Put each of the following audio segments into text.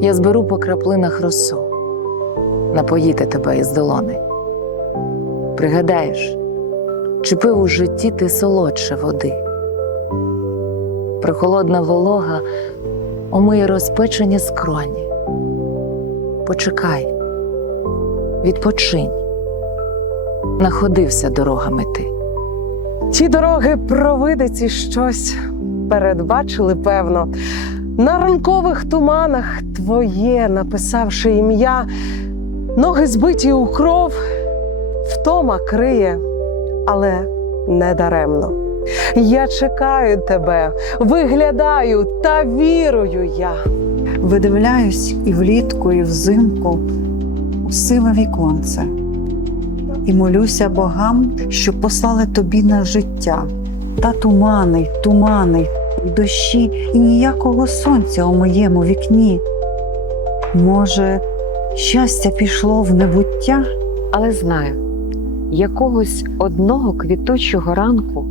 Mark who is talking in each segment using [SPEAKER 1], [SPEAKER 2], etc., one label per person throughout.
[SPEAKER 1] Я зберу по краплинах росу, напоїти тебе із долони. Пригадаєш, чи пив у житті ти солодше води. Прохолодна волога омиє розпечені скроні. Почекай, відпочинь, находився дорогами ти.
[SPEAKER 2] Ті дороги провидиці щось передбачили, певно. На ранкових туманах твоє, написавши ім'я, ноги збиті у кров, втома криє, але не даремно. Я чекаю тебе, виглядаю та вірую я.
[SPEAKER 3] Видивляюсь і влітку, і взимку у сиве віконце, і молюся богам, що послали тобі на життя. Та тумани, тумани, дощі, і ніякого сонця у моєму вікні. Може, щастя пішло в небуття?
[SPEAKER 4] але знаю, якогось одного квітучого ранку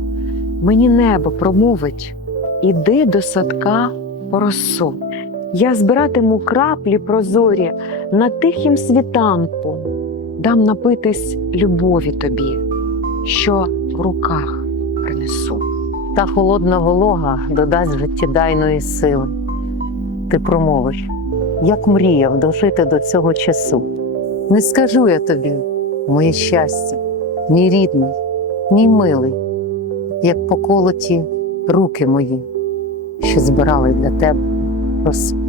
[SPEAKER 4] мені небо промовить іди до садка по росу. Я збиратиму краплі прозорі на тихім світанку, дам напитись любові тобі, що в руках принесу.
[SPEAKER 1] Та холодна волога додасть життєдайної сили. Ти промовиш, як мріяв дожити до цього часу. Не скажу я тобі, моє щастя, ні рідний, мій милий, як поколоті руки мої, що збирали для тебе росу.